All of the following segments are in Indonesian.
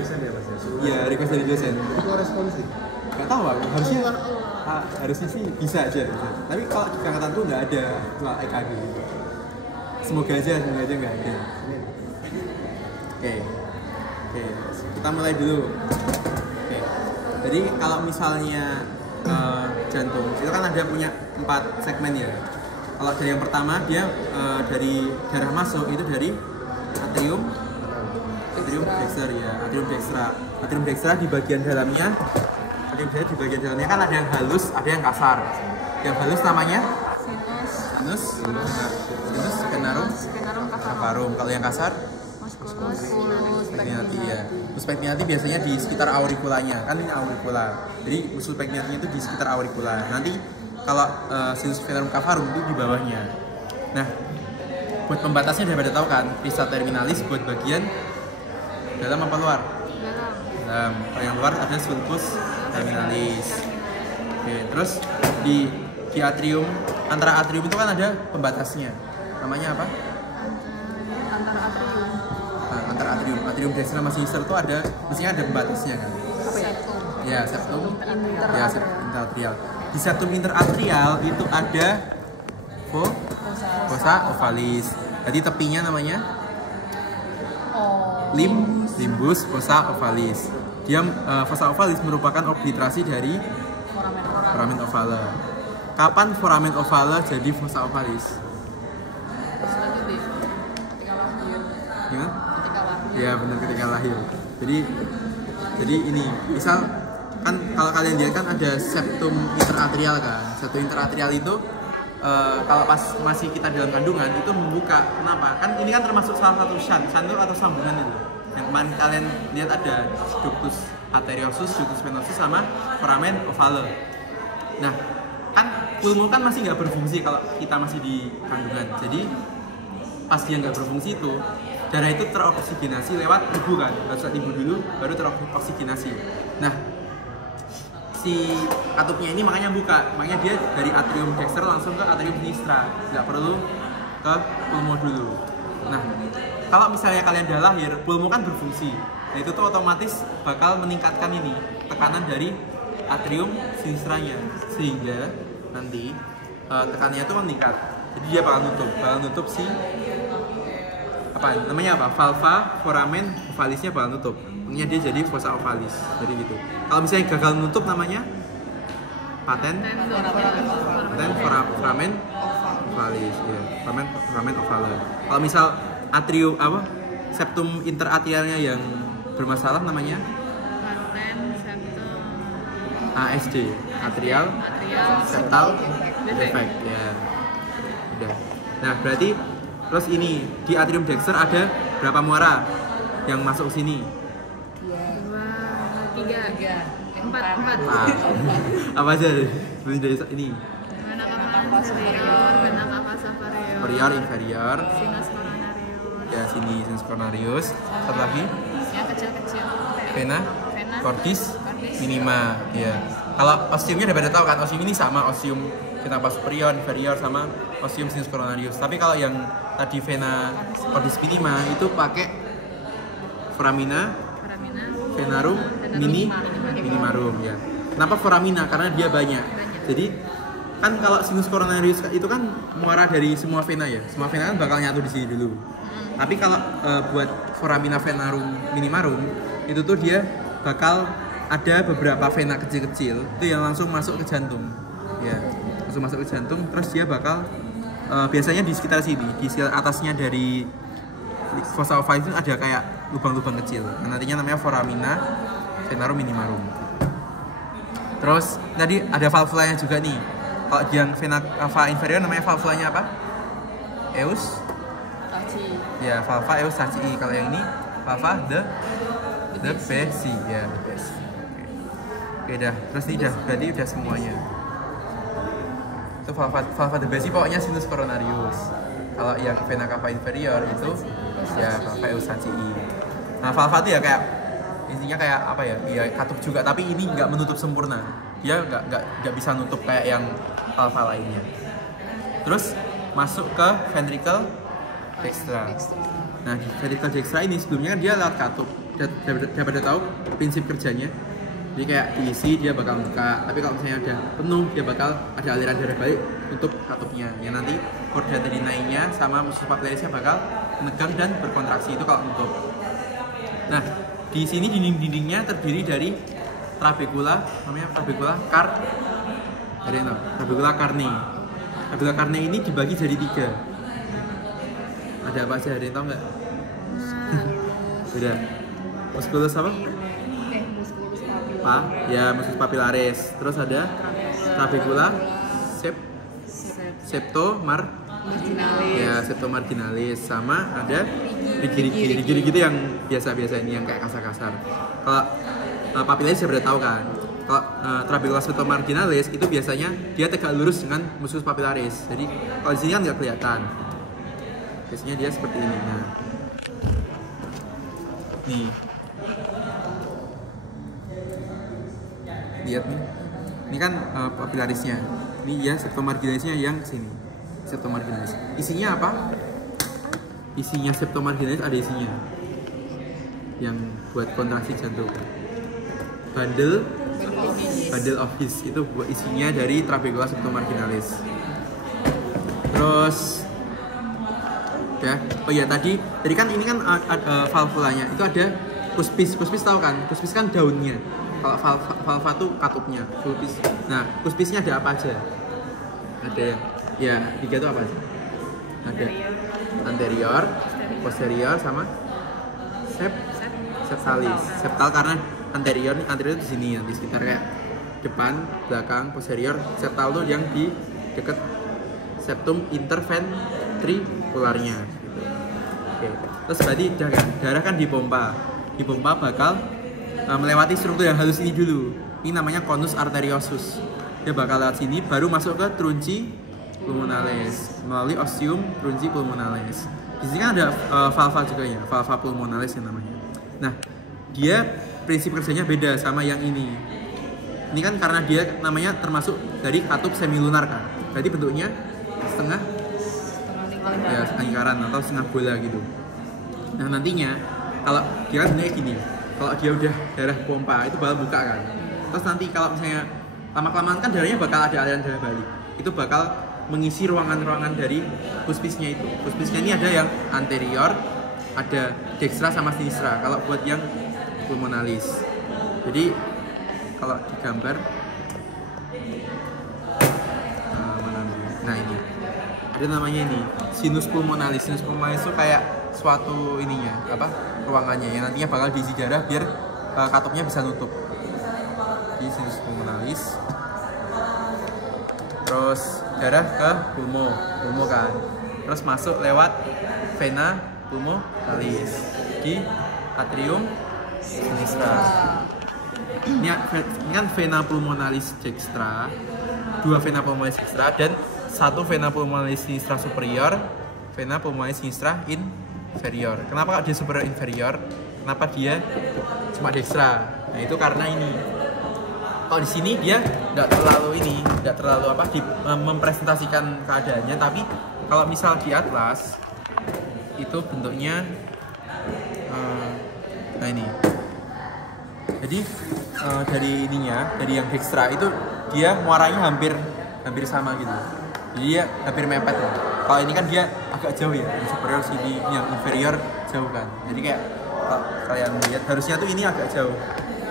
dosen ya Mas? Iya, request dari dosen. Itu respon sih. Gak tahu aku, harusnya sih bisa aja gitu. Tapi kalau di angkatan tuh nggak ada soal EKG gitu. Semoga aja nggak ada. Oke, kita mulai dulu. Oke, jadi kalau misalnya jantung itu kan ada punya 4 segmen ya. Kalau dari yang pertama dia dari darah masuk itu dari atrium dexter ya, atrium dexter di bagian dalamnya. Di bagian dalamnya kan ada yang halus, ada yang kasar. Yang halus namanya sinus venarum cavarum. Kalau yang kasar musculus pectinati ya. Musculus pectinati biasanya di sekitar auriculanya. Kan ini auricula. Jadi musculus pectinati itu di sekitar auricula. Nanti kalau sinus venarum cavarum itu di bawahnya. Nah, buat pembatasnya udah pada tahu kan, vista terminalis buat bagian dalam apa luar? Dalam. Kalau yang luar ada sulcus terminalis. Oke, terus di atrium, antara atrium itu kan ada pembatasnya. Namanya apa? Antara atrium dexter sama sinister itu ada, mestinya ada pembatasnya kan? Ya, septum. Ya, septum interatrial. Di septum interatrial itu ada fossa ovalis. Jadi tepinya namanya limbus fossa ovalis. Dia fossa ovalis merupakan obliterasi dari foramen ovale. Kapan foramen ovale jadi fossa ovalis? Ya? Ya benar, ketika lahir. Jadi ini, misal kan kalau kalian lihat kan ada septum interatrial kan. Septum interatrial itu kalau pas masih kita dalam kandungan itu membuka. Kenapa? Kan ini kan termasuk salah satu shunt itu atau sambungan itu. Yang kemarin kalian lihat ada ductus arteriosus, ductus venosus sama foramen ovale. Nah, kan pulmo kan masih nggak berfungsi kalau kita masih di kandungan. Jadi pas dia nggak berfungsi itu, darah itu teroksigenasi lewat ibu kan, harus ibu dulu baru teroksigenasi. Nah, si katupnya ini makanya buka, makanya dia dari atrium dexter langsung ke atrium sinistra, nggak perlu ke pulmo dulu. Nah, kalau misalnya kalian udah lahir, pulmo kan berfungsi, nah itu tuh otomatis bakal meningkatkan ini tekanan dari atrium sinistranya, sehingga nanti tekanannya itu meningkat. Jadi dia bakal nutup si apa namanya apa, valva foramen ovalisnya bakal nutup, makanya dia jadi fossa ovalis, jadi gitu. Kalau misalnya gagal nutup namanya paten foramen ovalis ya, foramen ovale. Kalau misal atrium apa septum interatrialnya yang bermasalah namanya ASD, atrial septal defect ya. Udah. Nah, berarti terus ini di atrium dexter ada berapa muara yang masuk ke sini? 2, 3, 4. Apa aja dari ini? Vena cava superior, vena cava superior, inferior, sinus coronarius. Ya, sini sinus coronarius. Satu lagi? Yang kecil-kecil. Vena cordis minima. Ya. Kalau osiumnya udah pada tahu kan, osium ini sama osium vena cava superior, inferior sama osium sinus coronarius. Tapi kalau yang tadi vena cordis minima itu pakai foramina venarum minimarum ya. Kenapa foramina? Karena dia banyak. Jadi kan kalau sinus coronarius itu kan muara dari semua vena ya. Semua vena kan bakal nyatu di sini dulu. Tapi kalau buat foramina venarum minimarum itu tuh dia bakal ada beberapa vena kecil-kecil itu yang langsung masuk ke jantung. Ya, langsung masuk ke jantung, terus dia bakal biasanya di sekitar sini, di sekitar atasnya dari fossa ovalis itu ada kayak lubang-lubang kecil. Nantinya namanya foramina venarum minimarum. Terus tadi ada valvulanya juga nih. Kalau yang vena cava inferior namanya valvulanya apa? Eus Saci. Ya, valva Eus Saci. Kalau yang ini valva de Besi ya. Oke, dah. Terus ini dah, berarti udah semuanya. Itu valva de Besi pokoknya sinus coronarius. Kalau yang vena cava inferior itu ya valva Eus Saci. Nah, valva itu ya kayak intinya kayak apa ya? Ya katup juga, tapi ini nggak menutup sempurna. Dia nggak bisa nutup kayak yang valva lainnya. Terus masuk ke ventricle dextra. Nah, di ventricle dextra ini sebelumnya kan dia lewat katup. udah tahu prinsip kerjanya. Jadi kayak diisi dia bakal buka, tapi kalau misalnya udah penuh dia bakal ada aliran darah balik untuk katupnya. Yang nanti korda tendinainya sama musus papilarisnya bakal menegang dan berkontraksi itu kalau nutup. Nah, di sini dinding-dindingnya terdiri dari trabecula, namanya trabecula trabecula carni. Trabecula carni ini dibagi jadi 3. Ada apa aja? Ada yang tahu nggak? Beda. Musculus apa? Ya musus papilaris. Terus ada trabecula septomarginalis sama ada rigi itu yang biasa-biasa ini yang kayak kasar-kasar. Kalau papilaris sudah tahu kan. Kalau trabecula septomarginalis itu biasanya dia tegak lurus dengan musus papilaris. Jadi kalau di sini kan nggak kelihatan. Biasanya dia seperti ini. Nah. Nih. Lihat nih. Ini kan papilarisnya. Ini ya septomarginalisnya yang sini. Septomarginalis. Isinya apa? Isinya septomarginalis ada isinya. Yang buat kontraksi jantung. Bundle of his itu buat isinya dari trabecula septomarginalis. Terus ya, oh ya tadi kan ini kan valvulanya itu ada cuspis tahu kan? Cuspis kan daunnya. Kalau valva tuh katupnya, cuspis. Nah, cuspisnya ada apa aja? Ada ya 3 itu apa aja? Ada anterior, posterior sama septalis. Septal karena anterior itu di sini ya, di sekitar kayak depan, belakang, posterior. Septal tuh yang di dekat septum interventrikularnya gitu. Oke. Terus berarti darah kan dipompa bakal melewati struktur yang halus ini dulu. Ini namanya conus arteriosus. Dia bakal lewat sini baru masuk ke trunci pulmonalis melalui ostium trunci pulmonalis. Di sini kan ada valva juga ya, valva pulmonalis yang namanya. Nah, dia prinsip kerjanya beda sama yang ini. Ini kan karena dia namanya termasuk dari katup semilunar kan. Berarti bentuknya setengah lingkaran atau setengah bola gitu. Nah, nantinya kalau dia kan bentuknya gini. Kalau dia udah darah pompa itu bakal buka kan. Terus nanti kalau misalnya lama-kelamaan kan darahnya bakal ada aliran darah balik. Itu bakal mengisi ruangan-ruangan dari cuspisnya itu. Cuspisnya ini ada yang anterior, ada dextra sama sinistra. Kalau buat yang pulmonalis. Jadi kalau digambar nah ini ada namanya ini sinus pulmonalis. Sinus pulmonalis itu kayak suatu ininya ruangannya yang nantinya bakal diisi darah biar katupnya bisa nutup. Di sinus pulmonalis. Terus darah ke pulmo kan. Terus masuk lewat vena pulmonalis di atrium sinistra. Ini kan vena pulmonalis dextra, 2 vena pulmonalis dextra dan 1 vena pulmonalis sinistra superior, vena pulmonalis sinistra inferior. Kenapa dia superior inferior? Kenapa dia cuma dextra? Nah, itu karena ini. Kalau di sini dia tidak terlalu mempresentasikan keadaannya, tapi kalau misal di atlas itu bentuknya nah ini. Jadi dari ininya, dari yang dextra itu dia muaranya hampir sama gitu. Jadi dia hampir mepet lah. Kalau ini kan dia agak jauh ya, yang superior sini, yang inferior jauh kan. Jadi kayak kalau kalian lihat harusnya tuh ini agak jauh,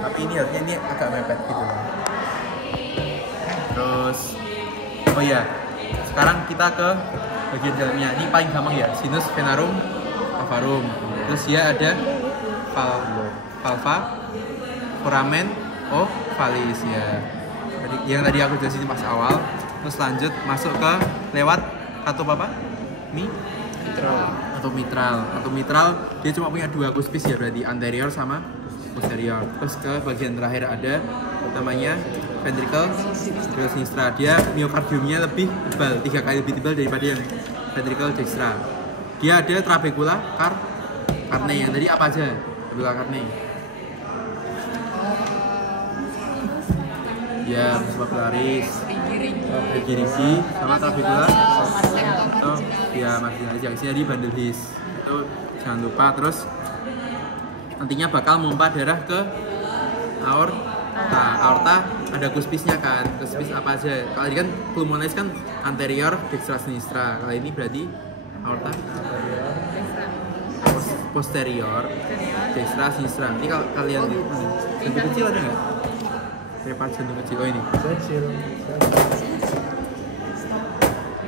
tapi ini harusnya ini agak mepet gitu. Terus, oh ya, sekarang kita ke bagian dalamnya. Ini paling gampang ya, sinus venarum cavarum. Terus dia ada valva foramen ovalis ya. Yang tadi aku jelasin pas awal. Terus lanjut masuk ke lewat katup apa? Mitral. Katup mitral dia cuma punya 2 cuspis ya, berarti anterior sama posterior. Terus ke bagian terakhir ada namanya ventricle sinistra. Dia miokardiumnya lebih tebal, 3 kali lebih tebal daripada yang ventricle dextra. Dia ada trabecula carneae. Yang tadi apa aja? Trabecula carneae. Ya, papilaris, rigi sama trabecula. Ya, marginalis. Yang isinya di bundle his. Itu jangan lupa. Terus nantinya bakal memompa darah ke aorta. Aorta ada cuspis-nya kan. Cuspis apa aja? Kalau ini kan pulmonalis kan anterior, dextra, sinistra. Kalau ini berarti aorta posterior, dextra, sinistra. Ini kalau kalian lihat jantung kecil ada nggak? Prepar jantung kecil. Oh ini.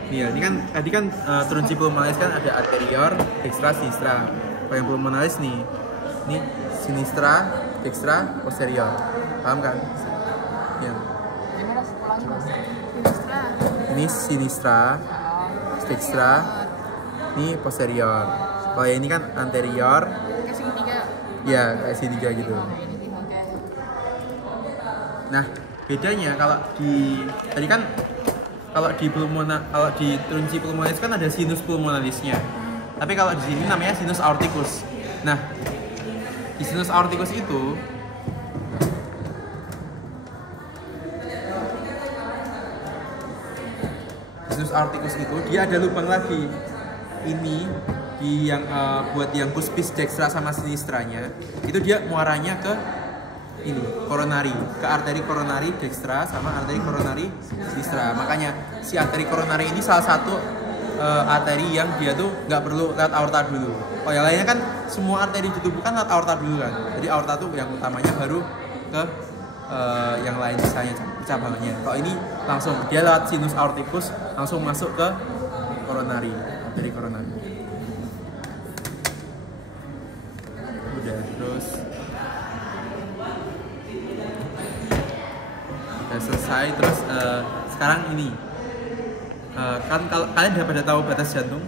Iya, ini kan tadi kan trunci pulmonalis kan ada anterior, dextra, sinistra. Kalau yang pulmonalis nih, ini sinistra, dextra, posterior. Paham kan? Ya. Sinistra. Ini sinistra, dextra, ini posterior. Kalau yang ini kan anterior, Kayak segitiga. ya kayak segitiga gitu. Nah, bedanya kalau di tadi kan kalau di trunci pulmonalis kan ada sinus pulmonalisnya. Tapi kalau di sini namanya sinus aorticus. Nah, di sinus aorticus itu dia ada lubang lagi. Ini di yang buat yang cuspis dextra sama sinistranya itu dia muaranya ke ini koronari, ke arteri koronari dextra sama arteri koronari sinistra. Makanya si arteri koronari ini salah satu arteri yang dia tuh nggak perlu lewat aorta dulu. Oh yang lainnya kan semua arteri di tubuh kan lewat aorta dulu kan. Jadi aorta tuh yang utamanya baru ke yang lain misalnya cabangnya. Kalau ini langsung dia lewat sinus aorticus langsung masuk ke koronari, arteri koronari. Udah terus udah selesai terus sekarang ini kan kalau kalian udah pada tahu batas jantung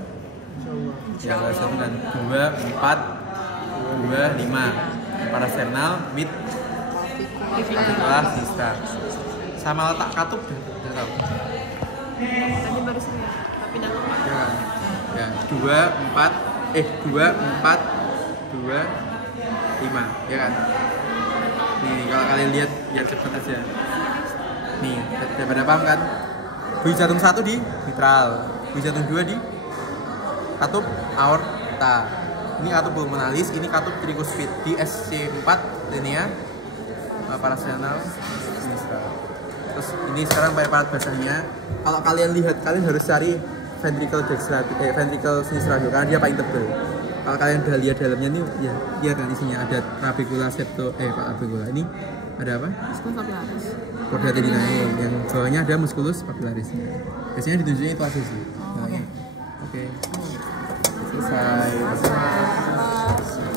ya batas jantung kan 2, 4, 2, 5 parasternal, mid, clavicular, sinistra sama letak katup udah tahu Tadi baru saya, tapi udah lupa. ya kan ya 2, 4, 2, 5 ya kan nih kalau kalian lihat biar cepet aja nih udah pada paham kan bui jantung 1 di mitral, bui jantung 2 di katup aorta, ini katup pulmonalis, ini katup tricuspid di SC4 linea parasternal sinistra. Terus ini sekarang preparat basahnya. Kalau kalian lihat, kalian harus cari ventricle dextra, ventricle sinistra dulu karena dia paling tebal. Kalau kalian udah lihat dalamnya nih, ya lihat kan isinya ada trabecula septo, trabecula ini ada apa? Musculus papillaris. Chorda tendinae, yang bawahnya ada musculus papillaris. Biasanya ditunjuknya itu aja sih. Oke. Selesai.